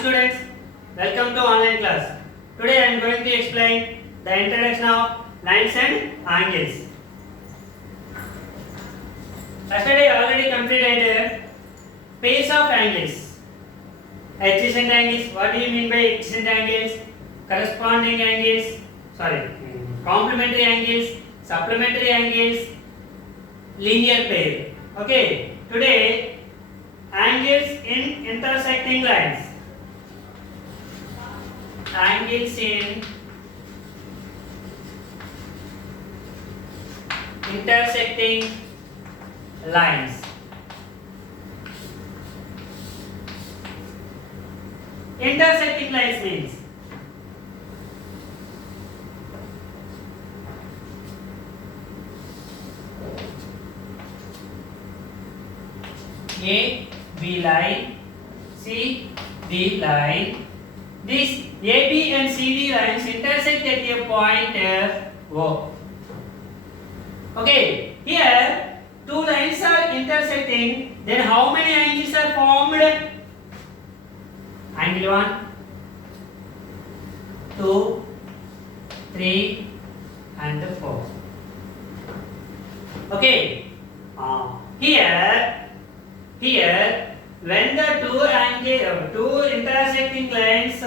students, welcome to online class. Today I am going to explain the introduction of lines and angles. Yesterday I already completed pairs of angles. Adjacent angles, what do you mean by adjacent angles? Corresponding angles, complementary angles, supplementary angles, linear pair. Okay, today angles in intersecting lines. Angles in intersecting lines. Intersecting lines means A, B line, C, D line. These AB and CD lines intersect at a point O. Okay, here two lines are intersecting. Then how many angles are formed? Angle 1, 2, 3 and 4. Okay, here when the two intersecting lines,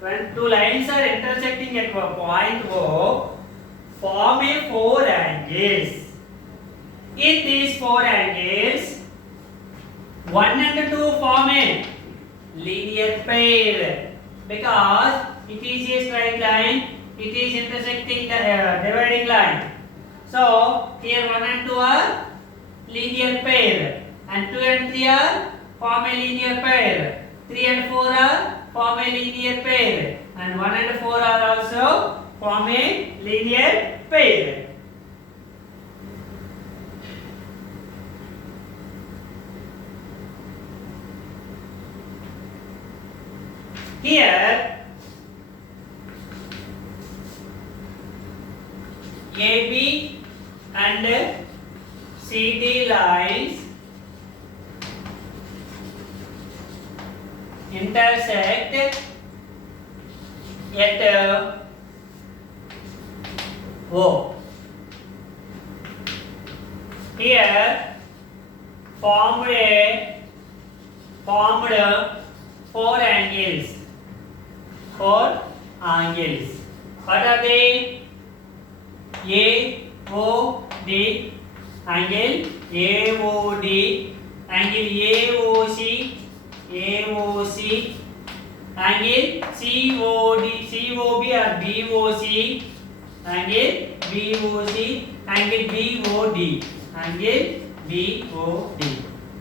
when two lines are intersecting at a point O, form a four angles. In these four angles, 1 and 2 form a linear pair because it is a straight line, it is intersecting the dividing line. So here 1 and 2 are linear pair, and 2 and 3 are form a linear pair. 3 and 4 are form a linear pair, and 1 and 4 are also form a linear pair. Here AB and CD lines intersect at O. Here formed four angles. Four angles. What are they? AOD, angle AOD, angle AOC, AOC, angle COD, COB or BOC, angle BOC, angle BOD, angle BOD.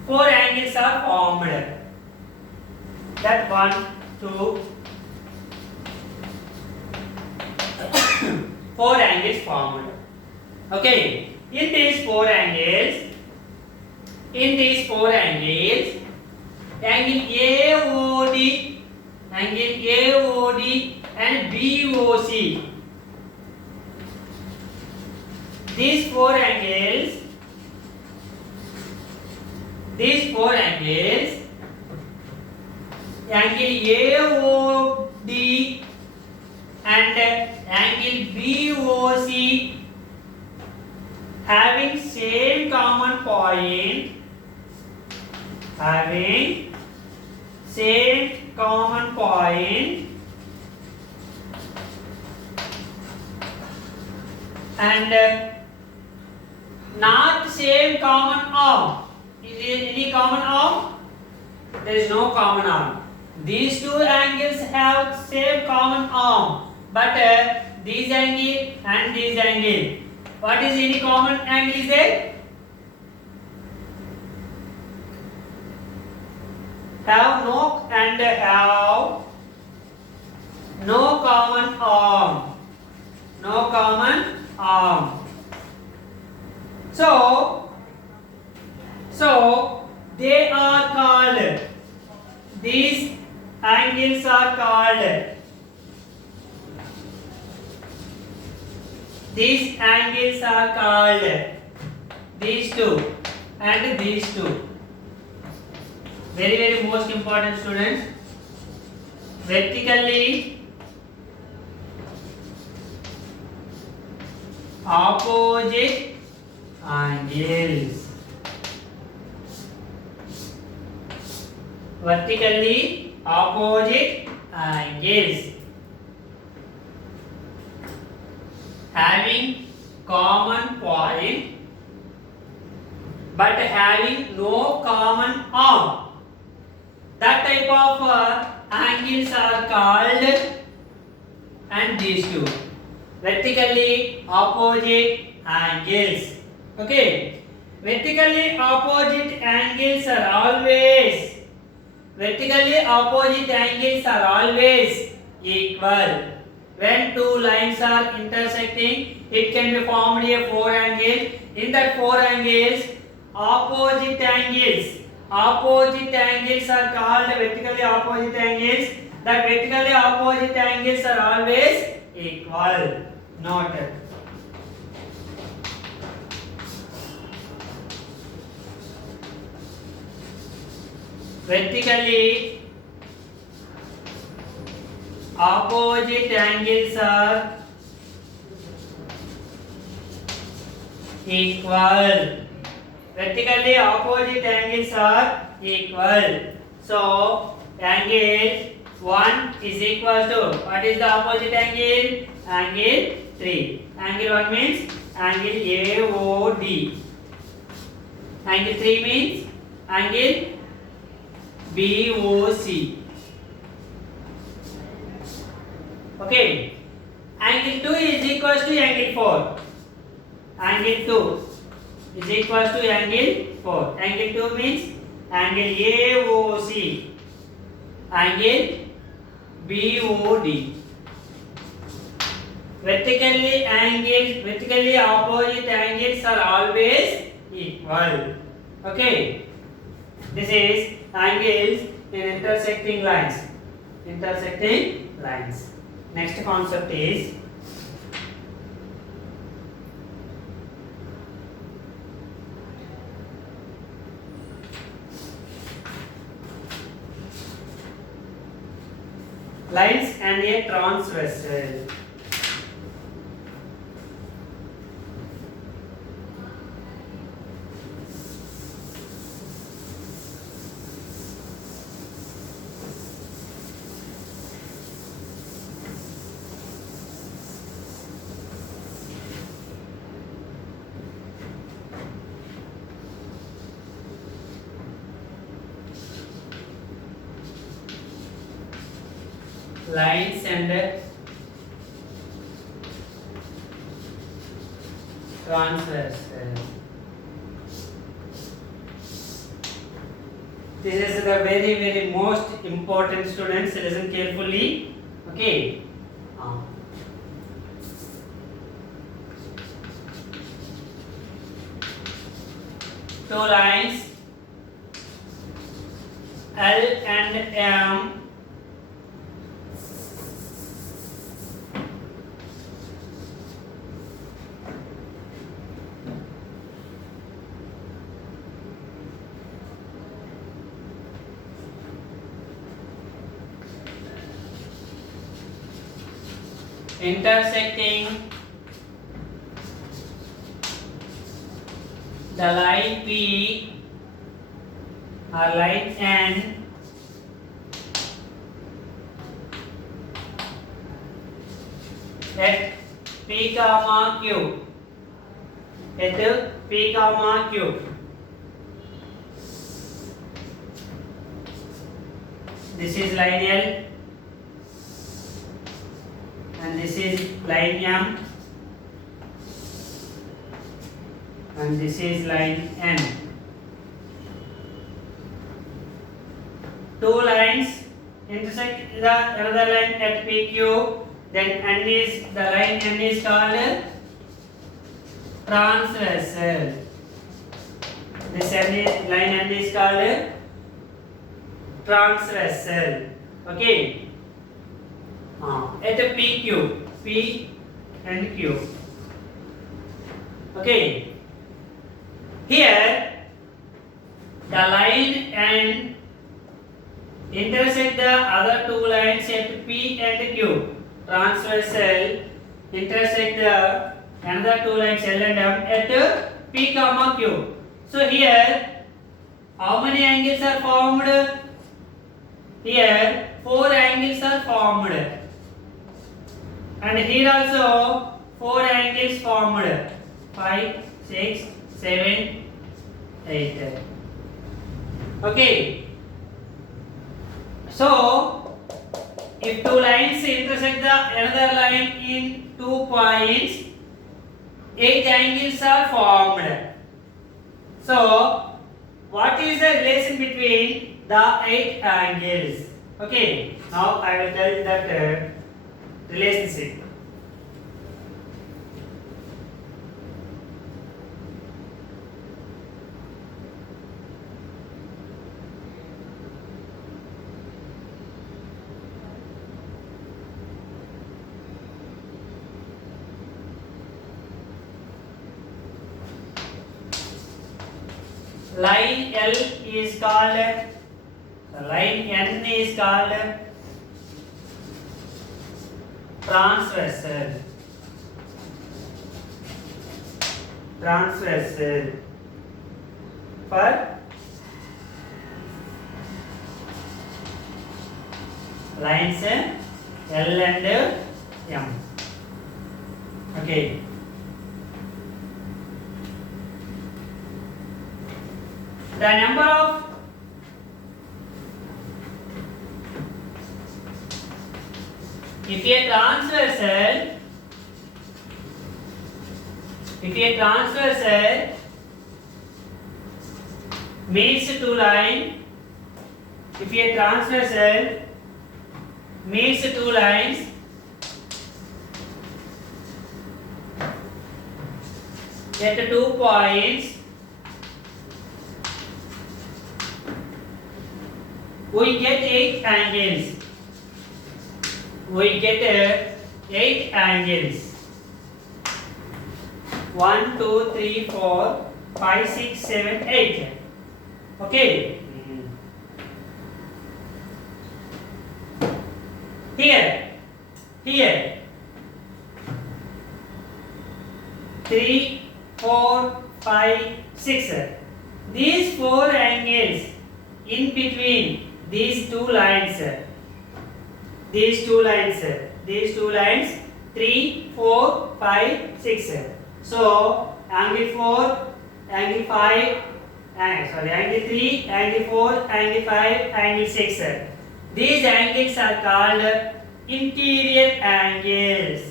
Four angles are formed. That 1, 2, 4 angles formed. Okay, in these four angles, angle AOD, and BOC. These four angles, angle AOD and angle BOC having same common point, and not same common arm. Is there any common arm? There is no common arm. These two angles have same common arm, but this angle and this angle, what is any common angle is there? Have no common arm. So they are called, these angles are called, these two and these two. Very most important, students. vertically opposite angles. Vertically opposite angles having common point but having no common arm. That type of angles are called, and these two vertically opposite angles. Okay, vertically opposite angles are always equal. When two lines are intersecting, it can be formed a four angle. In that four angles, opposite angles are called vertically opposite angles. That vertically opposite angles are always equal. Noted. Vertically opposite angles are equal. Vertically opposite angles are equal. So angle 1 is equal to, what is the opposite angle? Angle 3. Angle 1 means angle AOD. Angle 3 means angle BOC. Okay. Angle 2 is equal to angle 4. Angle 2 is equal to angle 4. Angle 2 means angle AOC. Angle BOD. Vertically opposite angles are always equal. Okay. This is angles in intersecting lines. Next concept is lines and a transversal. Lines and transversal. This is the very most important, students. Listen carefully. Okay. Two lines L and M intersecting the line P or line N at P comma Q. At P comma Q. This is line L and this is line M and this is line N. Two lines intersect the another line at PQ, then the line N is called transversal. This line N is called transversal. Okay. At the PQ, P and Q. Okay. Here the line N intersect the other two lines at P and Q. Transversal intersect the another two lines L and M at P comma Q. So here how many angles are formed? Here 4 angles are formed. And here also 4 angles formed. 5, 6, 7, 8. Okay. So if two lines intersect the another line in 2 points, 8 angles are formed. So what is the relation between the 8 angles? Okay, now I will tell you that relationship. Line L is called, line N is called transversal. Transversal for lines L and M. Okay. The number of if a transversal meets two line, if a transversal meets two lines at 2 points, we get 8 angles. We get 8 angles. 1, 2, 3, 4, 5, 6, 7, 8. Okay. Here 3, 4, 5, 6. These 4 angles in between these two lines, 3, 4, 5, 6. So angle 4, angle 5, angle 3, angle 4, angle 5, angle 6. These angles are called interior angles.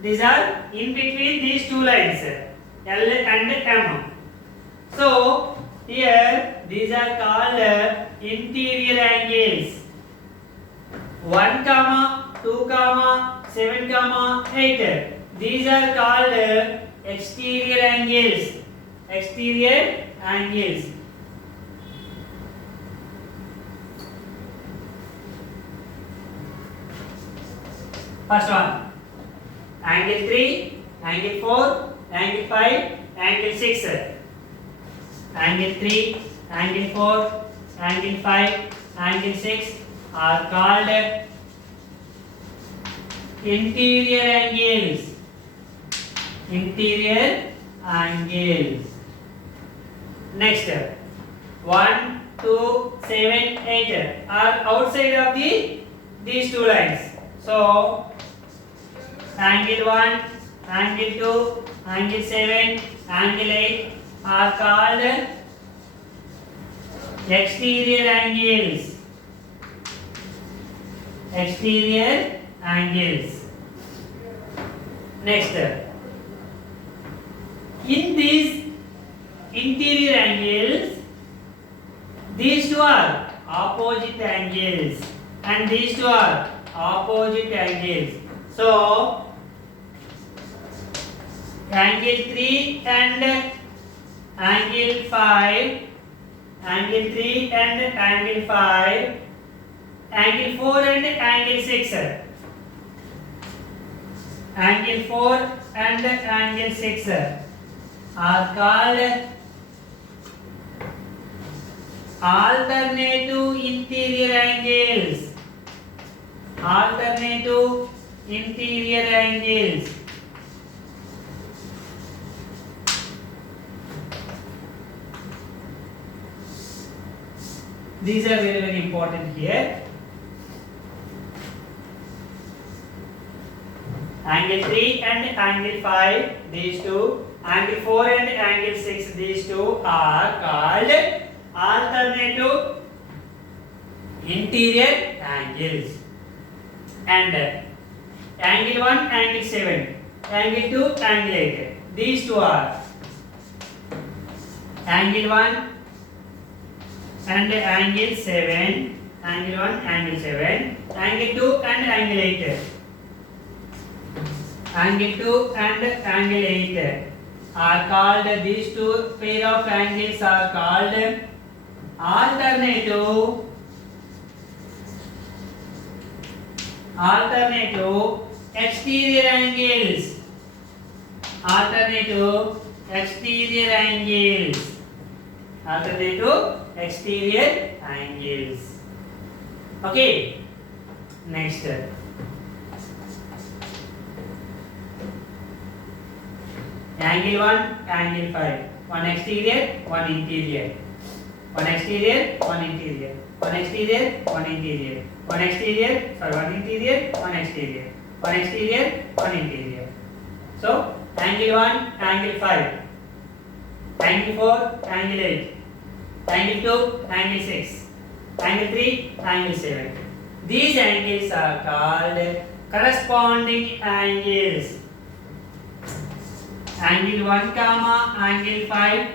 These are in between these two lines, L and M. So here these are called interior angles. 1, 2, 7, 8. These are called exterior angles. Exterior angles. First one, angle 3, angle 4, angle 5, angle 6. Angle 3, angle 4, angle 5, angle 6 are called interior angles. Interior angles. Next, 1, 2, 7, 8 are outside of these two lines. So angle 1, angle 2, angle 7, angle 8 are called exterior angles. Exterior angles. Next, in these interior angles, these two are opposite angles and these two are opposite angles. So angle 3 and angle 5, angle 3 and angle 5, angle 4 and angle 6. Angle 4 and angle 6 are called Alternative interior angles. Alternative interior angles. These are very, very important here. Angle 3 and angle 5, these two. Angle 4 and angle 6, these two are called alternative interior angles. And angle 1, angle 7, angle 2, angle 8. These two are angle 1 and angle 7, angle 1, angle 7, angle 2 and angle 8. Angle 2 and angle 8 are called, these two pair of angles are called alternative exterior angles. Alternative exterior angles. Alternative exterior angles. Okay. Next. Angle 1, angle 5. One exterior, one interior. One exterior, one interior. One exterior, one interior. One exterior, sorry, one interior, one exterior. One exterior, one interior. So, angle 1, angle 5. Angle 4, angle 8. Angle 2, angle 6. Angle 3, angle 7. These angles are called corresponding angles. Angle 1 comma angle 5,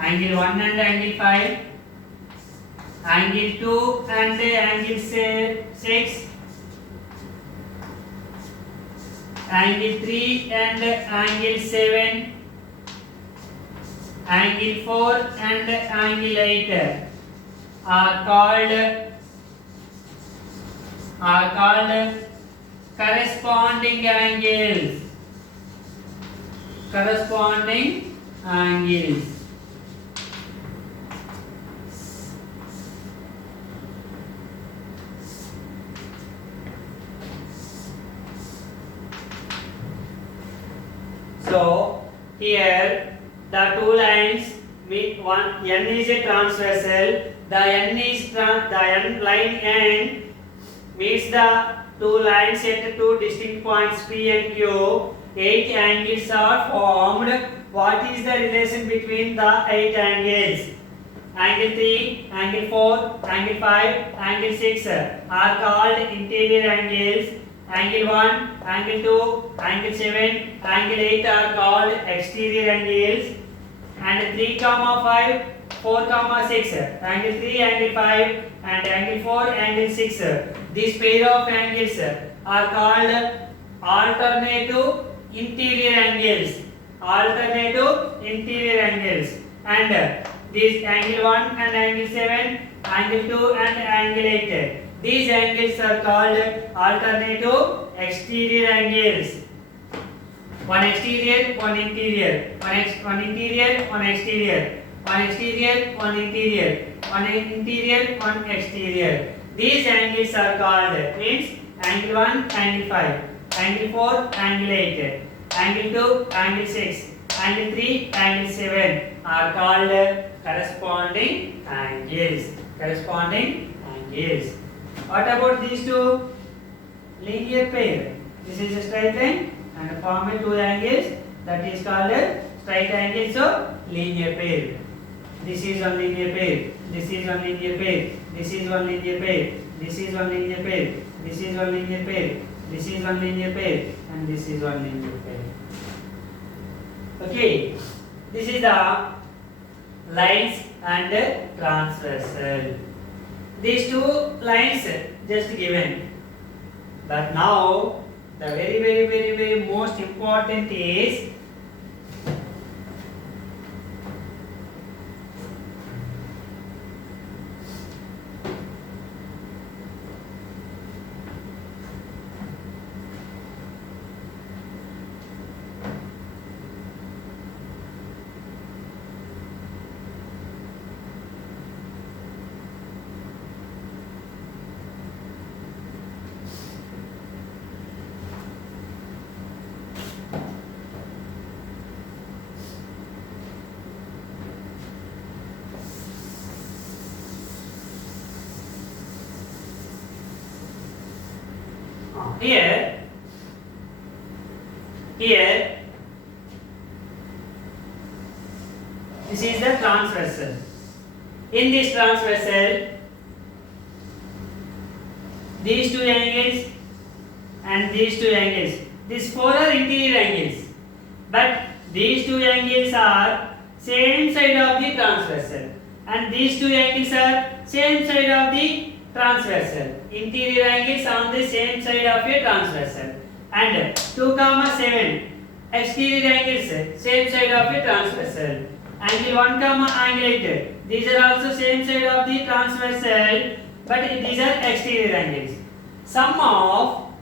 angle 1 and angle 5, angle 2 and angle 6, angle 3 and angle 7, angle 4 and angle 8 are called corresponding angles. Corresponding angles. So here the two lines meet. One N is a transversal. The N line end meets the two lines at two distinct points P and Q. 8 angles are formed. What is the relation between the 8 angles? Angle 3, angle 4, angle 5, angle 6 are called interior angles. Angle 1, angle 2, angle 7, angle 8 are called exterior angles. And 3, 5, 4, 6, angle 3, angle 5 and angle 4, angle 6. These pair of angles are called alternative interior angles. Alternative interior angles. And these angle 1 and angle 7, angle 2 and angle 8. These angles are called alternative exterior angles. One exterior, one interior. One interior, one exterior. One exterior, one interior. One interior, one exterior. These angles are called, means angle 1, angle 5. Angle 4, angle 8, angle 2, angle 6, angle 3, angle 7 are called corresponding angles. Corresponding angles. What about these two? Linear pair. This is a straight line and form two angles, that is called straight angles of linear pair. This is one linear pair. This is one linear pair. This is one linear pair. This is one linear pair. This is one linear pair. This is one linear pair and this is one linear pair. Okay, this is the lines and transversal. These two lines just given. But now the very most important is Here this is the transversal. In this transversal, these two angles and these two angles, these four are interior angles, but these two angles are same side of the transversal, and these two angles are same side of the transversal. Interior angles on the same side of a transversal, and 2,7 exterior angles same side of a transversal. Angle 1, angle 8. These are also same side of the transversal, but these are exterior angles. Sum of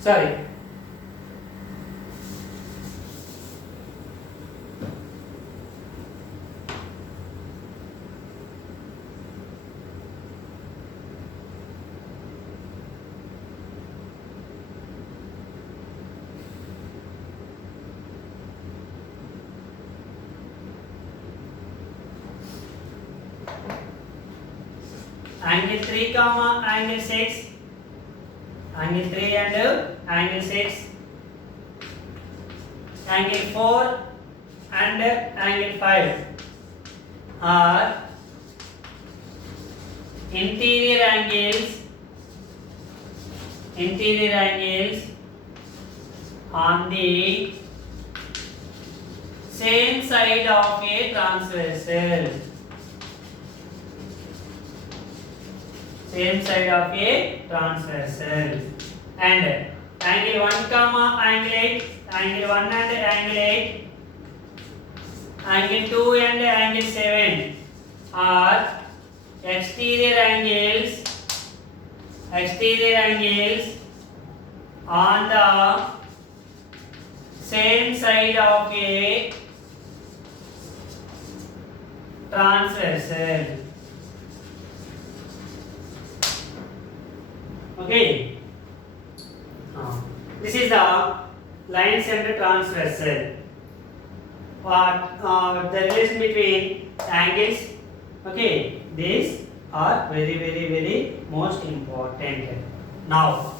sorry. Angle 3, angle 6, angle 3 and angle 6, angle 4 and angle 5 are interior angles on the same side of a transversal. Same side of a transversal. And angle 1, angle 8, angle 1 and angle 8, angle 2 and angle 7 are exterior angles on the same side of a transversal. Okay. This is the line center transversal. The relation between angles. Okay, these are very most important. Now,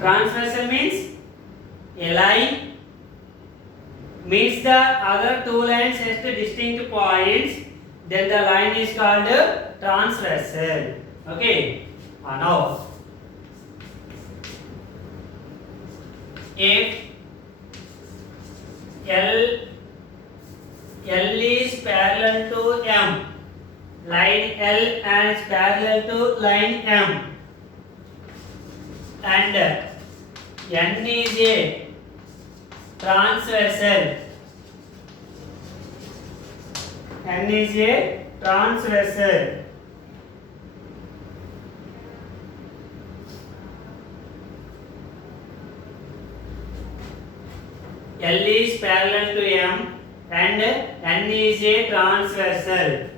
transversal means a line meets the other two lines at distinct points, then the line is called transversal. Okay. Now, if L is parallel to M, line L is parallel to line M, and N is a transversal. N is a transversal. L is parallel to M and N is a transversal.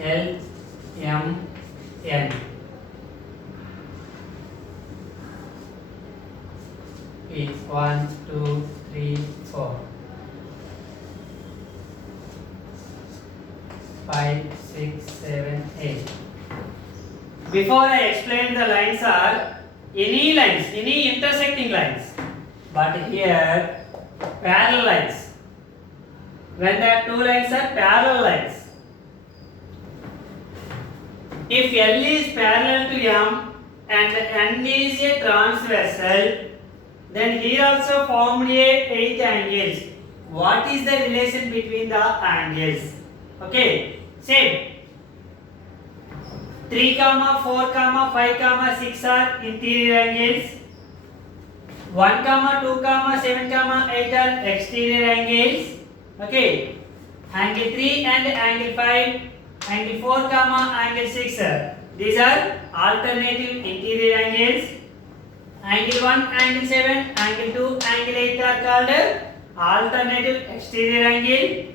L, M, N. It's 1, 2, 3, 4, 5, 6, 7, 8. Before I explain the lines are any lines, any intersecting lines, but here parallel lines. When the two lines are parallel lines. If L is parallel to M and N is a transversal, then here also formed a 8 angles. What is the relation between the angles? Okay, same. 3, 4, 5, 6 are interior angles. 1 comma 2 comma 7 comma 8 are exterior angles. Okay. Angle 3 and angle 5, angle 4 comma angle 6. These are alternative interior angles. Angle 1, angle 7, angle 2, angle 8 are called alternative exterior angle.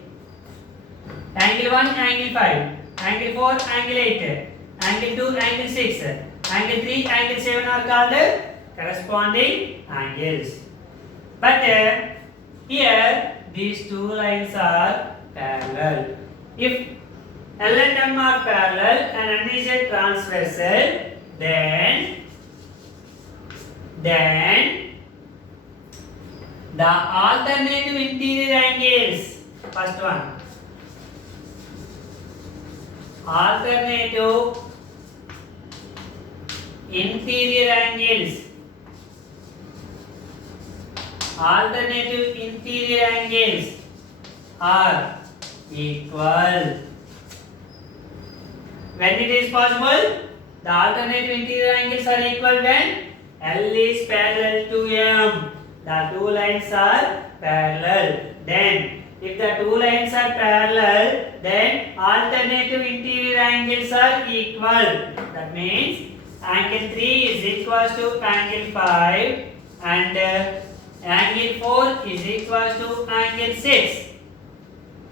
Angle 1, angle 5, angle 4, angle 8, angle 2, angle 6, angle 3, angle 7 are called corresponding angles. But here these two lines are parallel. If L and M are parallel and N is a transversal, then the alternative interior angles, first one, alternative interior angles, alternative interior angles are equal. When it is possible, the alternative interior angles are equal when L is parallel to M. The two lines are parallel. Then, if the two lines are parallel, then alternative interior angles are equal. That means angle 3 is equal to angle 5 and angle 4 is equal to angle 6.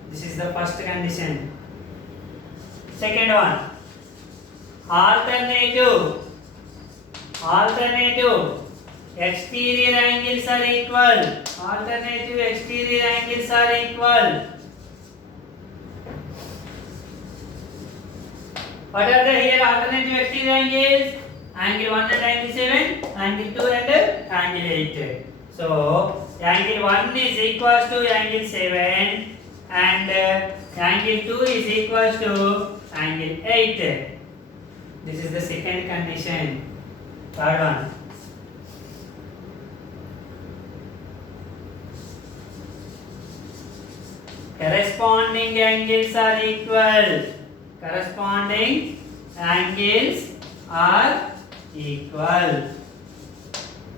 This is the first condition. Second one, alternative exterior angles are equal. Alternative exterior angles are equal. What are the here alternative exterior angles? Angle 1 and angle 7, angle 2 and angle 8. So, angle 1 is equal to angle 7 and angle 2 is equal to angle 8. This is the second condition. Third one. Corresponding angles are equal. Corresponding angles are equal.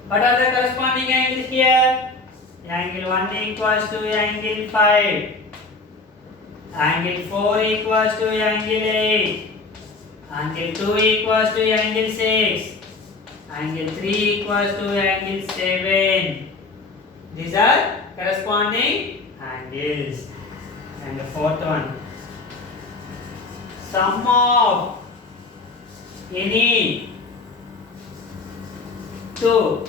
What are the corresponding angles here? Angle 1 equals to angle 5. Angle 4 equals to angle 8. Angle 2 equals to angle 6. Angle 3 equals to angle 7. These are corresponding angles. And the fourth one, sum of any two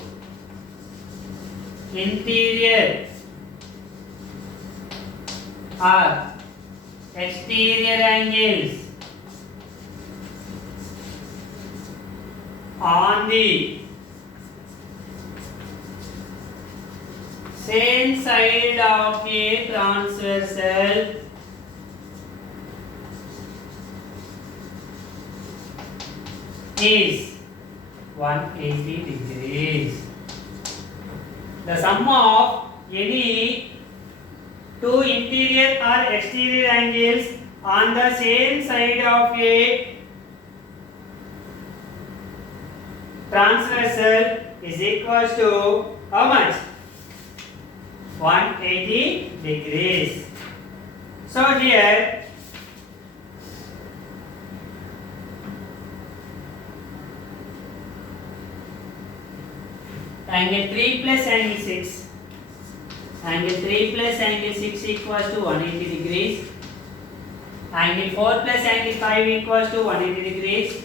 interior or exterior angles on the same side of a transversal is 180 degrees. The sum of any two interior or exterior angles on the same side of a transversal is equal to how much? 180 degrees. So here angle 3 plus angle 6, angle 3 plus angle 6 equals to 180 degrees, angle 4 plus angle 5 equals to 180 degrees,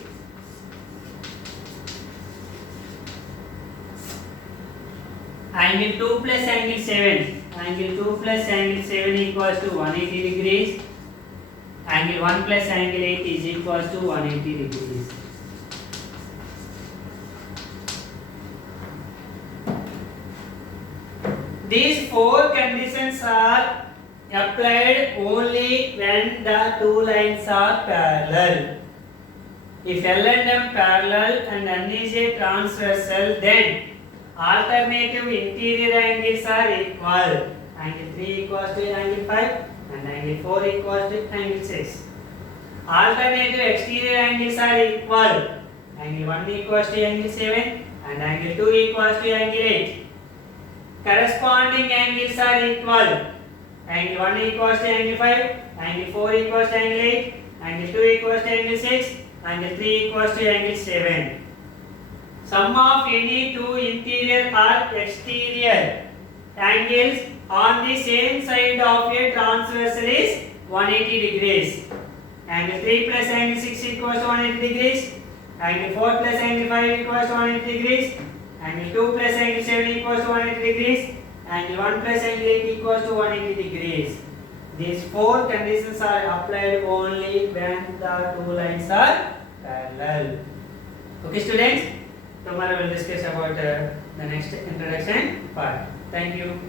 angle 2 plus angle 7, angle 2 plus angle 7 equals to 180 degrees, angle 1 plus angle 8 is equals to 180 degrees. These four conditions are applied only when the two lines are parallel. If L and M parallel and N is a transversal, then alternative interior angles are equal. Angle 3 equals to angle 5 and angle 4 equals to angle 6. Alternative exterior angles are equal. Angle 1 equals to angle 7 and angle 2 equals to angle 8. corresponding angles are equal. Angle 1 equals to angle 5, angle 4 equals to angle 8, angle 2 equals to angle 6, angle 3 equals to angle 7. Sum of any two interior or exterior angles on the same side of a transversal is 180 degrees. Angle 3 plus angle 6 equals to 180 degrees. Angle 4 plus angle 5 equals to 180 degrees. Angle 2 plus angle 7 equals to 180 degrees. Angle 1 plus angle 8 equals to 180 degrees. These four conditions are applied only when the two lines are parallel. Okay, students? Tomorrow we will discuss about the next introduction part. Thank you.